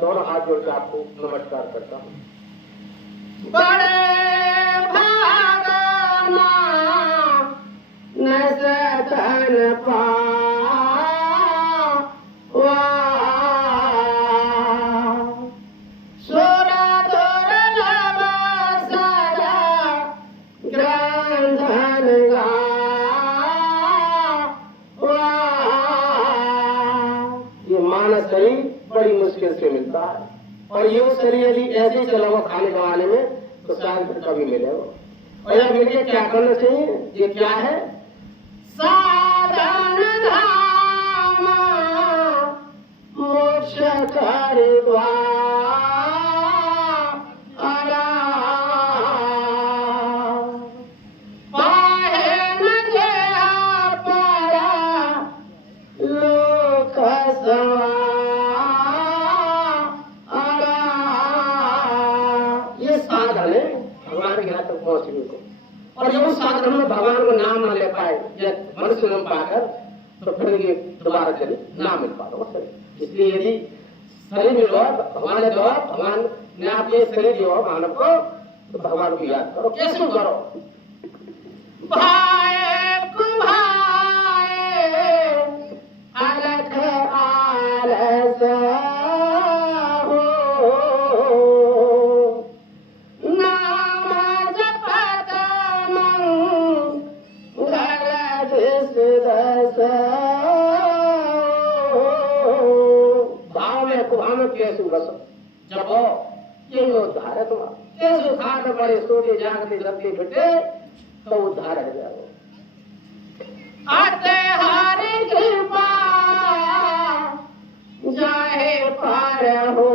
दोनों हाथ जोड़ के आपको नमस्कार करता हूँ। बड़े भागना नसतन पावा सुरा दुर्लभ सदा ग्रंथन गावा। ये मानव शरीर बड़ी मुश्किल से मिलता है और ये शरीर यदि ऐसे चला हुआ खाने गवाने में तो शायद फिर कभी मिलेगा। और यह मिलिए क्या करना चाहिए? ये क्या है? साधन धाम मोक्ष कर द्वारा पाहे न जया परा लोक सवारा। ये साधन है भगवान के यहाँ तक पहुँचने को। और जब उस साधन में भगवान को नाम न ले पाए या मनुष्य जन्म पाकर तो फिर ये दोबारा चले ना मिल पाता वो शरीर। इसलिए यदि शरीर में दो भगवान ने दो, भगवान ने आप ये शरीर दिया मानव को तो भगवान को याद करो। कैसे करो? भाई कुभाए अलख आलस हो नाम जपत मंगल दिस भाव में कुभाव में कैसे बस जब हो ये उद्धार है तुम्हारा। कैसे खाट पड़े सोते जागते करते फिरते तो उद्धार है जाओ। आते हरि कृपा जाहे पार हो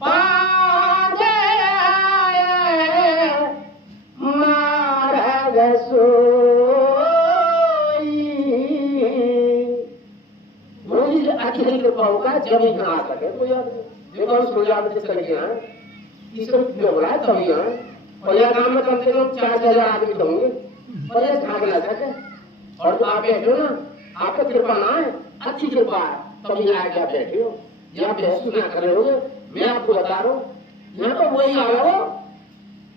पाजे आए मार्ग सोई। मुझे अच्छी कृपा होगा जब यहाँ आ सके कोई आदमी। देखो सूर्याद से चले गए ईश्वर ने बुलाया तभी यहाँ। और यह काम में कम से कम 4,000 आदमी तो होंगे और ये झाँक ना सके। और जो आप बैठे हो ना आपको कृपा ना है, अच्छी कृपा है तभी आके आप बैठे हो। या बहस ना कर रहे हो। मैं आपको बता रहा हूँ यहाँ तो वही आ रहा हो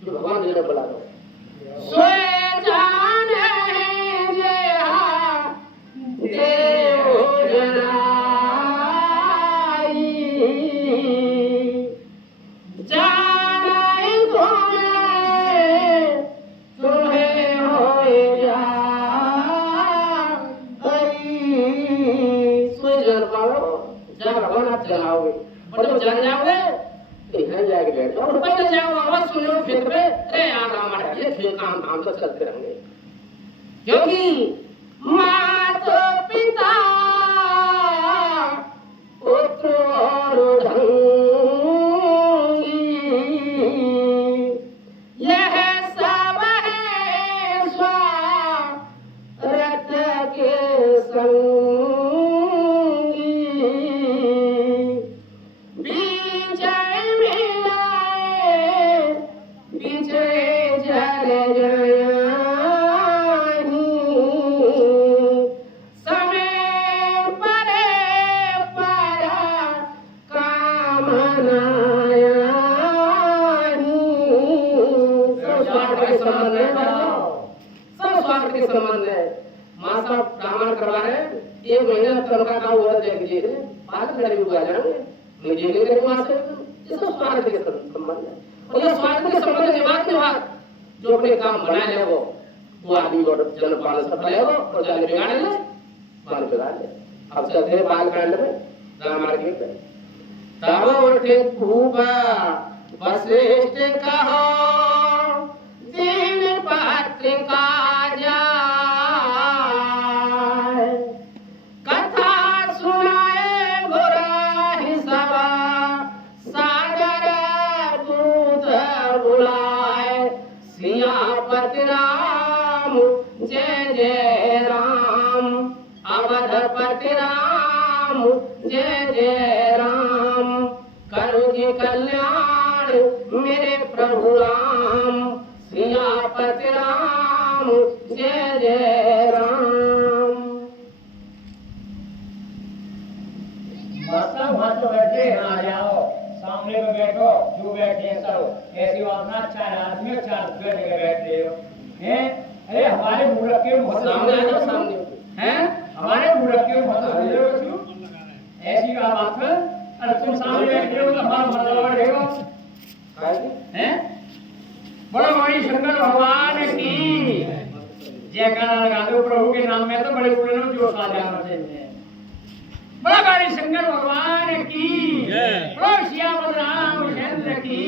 जो भगवान जी ने बुला रहा हो। सोए जाने देव जनाई जाने तुम्हें हो सोई जान पाओ जब भगवान आप जलाओगे और जब जल जाओगे इधर जाके बैठ जाओ। पहले जाओ आवाज सुनो खेत में अरे यार हमारे ये खेत काम धाम से चलते रहेंगे क्योंकि माता पिता पुत्र और ढंगी यह सब है स्वार्थ के संगी। विजय मिलाए विजय जल जयानी समय परे परा कामनायानी। सब स्वार्थ के संबंध है सब स्वार्थ के संबंध है। माँ साहब ब्राह्मण करवा रहे हैं 1 महीना तनख्वाह का हुआ देख लीजिए बाद में हुआ जाएंगे मुझे नहीं करेंगे वहां से। ये सब स्वार्थ के संबंध है। और ये स्वार्थ के संबंध के बाद जो अपने काम बना ले वो आदमी को जन्म पालन सब लेगा और जाने बिगाड़ ले बाल बिगाड़ ले। अब चलते हैं बाल कांड में राम मार्ग पे। तब उठे खूब वशिष्ठ कहो दिन पत्रिका जाए कथा सुनाए बुराई सभा सागर दूत बुलाए सियापति राम जय जय राम अवधपति राम जय जय राम करो जी कल्याण मेरे प्रभु राम सियापति राम जय जय राम। वहां तो बैठे आ जाओ, सामने में बैठो, जो बैठे सब ऐसी बात ना, 4 आदमी 4 जगह बैठे हो हैं। अरे हमारे मूर्ख के बहुत सामने आ जाओ, सामने हैं, हमारे मूर्ख के बहुत ऐसी का बात है। अरे तुम सामने बैठे हो तो हमारा मतलब बैठे हो हैं। बड़ा बड़ी शंकर भगवान की जयकारा लगा दो प्रभु के नाम में, तो बड़े बड़े लोग जोश आ जाना चाहिए। बड़ा बड़ी शंकर भगवान की, बड़ा श्याम रामचंद्र की,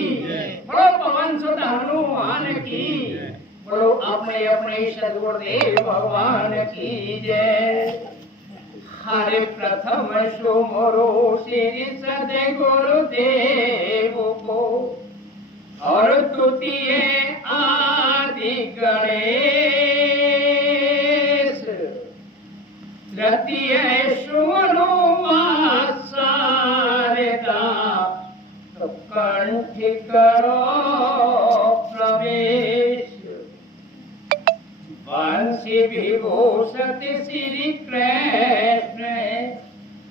बड़ा पवन सुत हनुमान की, बड़ो अपने अपने सदगुरुदेव भगवान की जय। हरे प्रथम सुमरो श्री सदगुरुदेव को, और द्वितीय आदि गणेश, तृतीय सुमरो शारदा, तो कंठ करो प्रवेश। वंशी विभूषित श्री कृष्ण,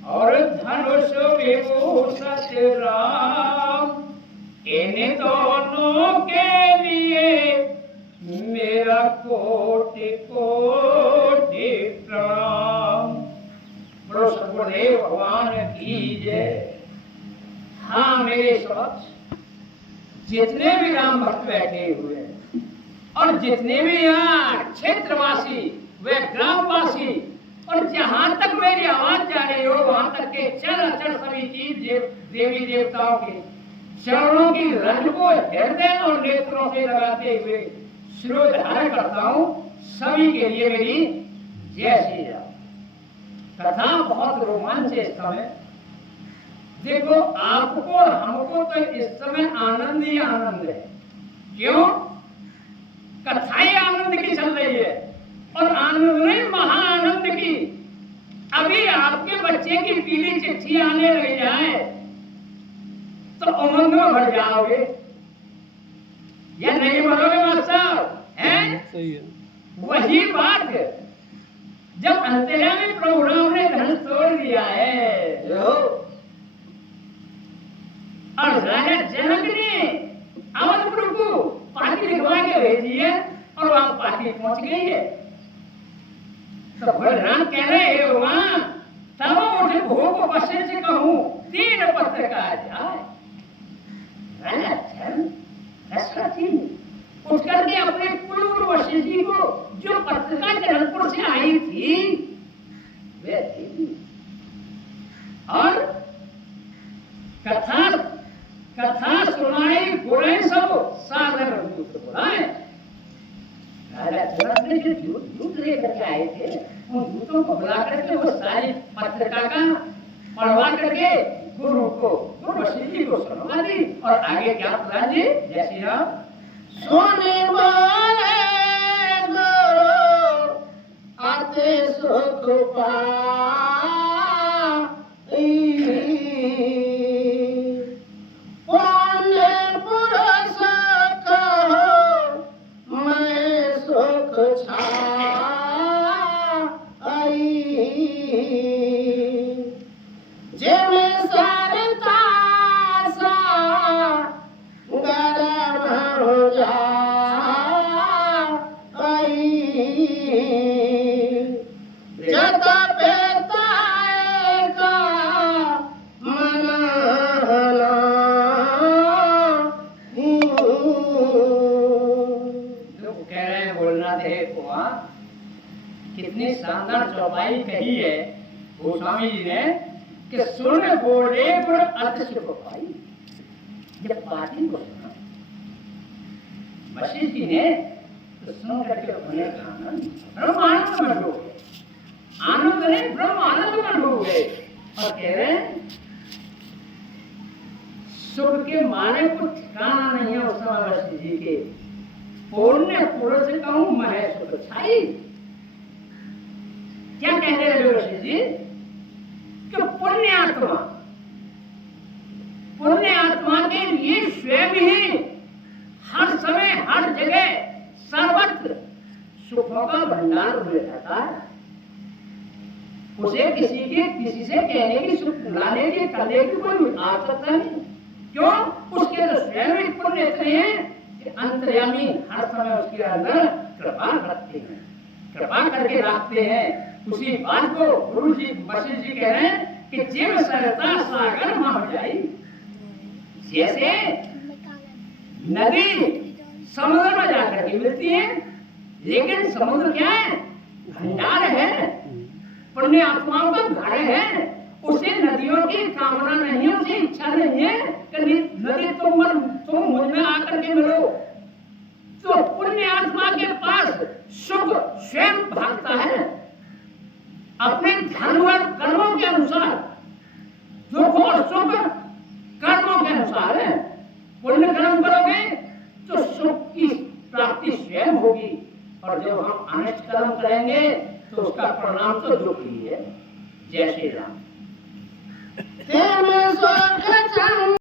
और धनुष विभूषित राम, इन दोनों के लिए मेरा कोटि कोटि प्रणाम। बोलो सदगुरुदेव भगवान की जय। हाँ, मेरे समक्ष जितने भी राम भक्त बैठे हुए हैं, और जितने भी यहाँ क्षेत्रवासी वे ग्रामवासी, और जहां तक मेरी आवाज जा रही हो वहां तक के चल सभी चीज देवी देवताओं के चरणों की रंग को हृदय और नेत्रों से लगाते हुए श्रोधार करता हूं। सभी के लिए मेरी जय श्री राम। कथा बहुत रोमांच है इस समय। देखो, आपको और हमको तो इस समय आनंद ही आनंद है। क्यों? कथाएं आनंद की चल रही है, और आनंद नहीं महाआनंद की। अभी आपके बच्चे की पीली चिट्ठी आने लग जाए तो उमंग में भर जाओगे, या नहीं भरोगे बात साहब? हैं? सही है। वही बात जब अंतर्यामी प्रभु राम ने धनुष तोड़ दिया है, और राजा जनक ने अवधपुर को पार्टी लिखवा के भेजी है, और वहां पार्टी पहुंच गई है। तो भगवान कह रहे हैं, भगवान तब उठे भोग बसे से कहूं 3 पत्र का जाए। उठ करके अपने पूर्व वशिष्ठ जी को, जो पत्रिका जनकपुर से आई थी वे थी, और कथा सुनाई बुरे सब सादर बुलाए। राजा जनक ने जो दूत लेकर के आए थे, उन दूतों को बुला करके वो सारी पत्रिका का पढ़वा करके गुरु वशिष्ठ जी को सुनवा दी। और आगे क्या प्रधान जी? जय श्री राम। सोने वाले गुरु आते सुख पुण्य पुरुष कहो मैं सुख जिम सरता सा गरम हो जा जत पेता का मन लोग कह रहे हैं बोलना देखो। कितनी शानदार चौपाई कही है गोस्वामी जी ने कि सुन बोले पर अर्थ सुख पाई। जब पाठी को सुना वशिष्ठ जी ने तो सुन करके उन्हें ब्रह्म आनंद में डूब गए। आनंद नहीं, ब्रह्म आनंद में डूब गए। और कह रहे हैं सुख के माने को ठिकाना नहीं है उस समय वशिष्ठ जी के। पुण्य पुरुष कहूं मैं सुख छाई। क्या कहने लगे वशिष्ठ जी? कि पुण्य आत्मा के लिए स्वयं ही हर समय हर जगह सर्वत्र सुखों का भंडार हुए रहता है। उसे किसी से कहने की लाने की करने की कोई आवश्यकता नहीं। क्यों? उसके तो स्वयं ही पुण्य इतने हैं कि अंतर्यामी हर समय उसके अंदर कृपा रखते हैं, कृपा करके रखते हैं। उसी बात को गुरु जी वशिष्ठ जी कह रहे हैं कि जीव सरता सागर में हो जाए। जैसे नदी समुद्र में जाकर के मिलती है, लेकिन समुद्र क्या है? भंडार है, पुण्य आत्माओं का घर है। उसे नदियों की कामना नहीं, उसे इच्छा नहीं है कि नदी तुम मुझ में आकर के मिलो। तो पुण्य आत्मा के पास सुख स्वयं भागता है अपने धर्म और कर्मों के अनुसार। दुख और सुख कर्मों के अनुसार है। पुण्य कर्म करोगे तो सुख की प्राप्ति स्वयं होगी, और जब हम अनिष्ट कर्म करेंगे तो उसका परिणाम तो दुख ही है। जय श्री राम।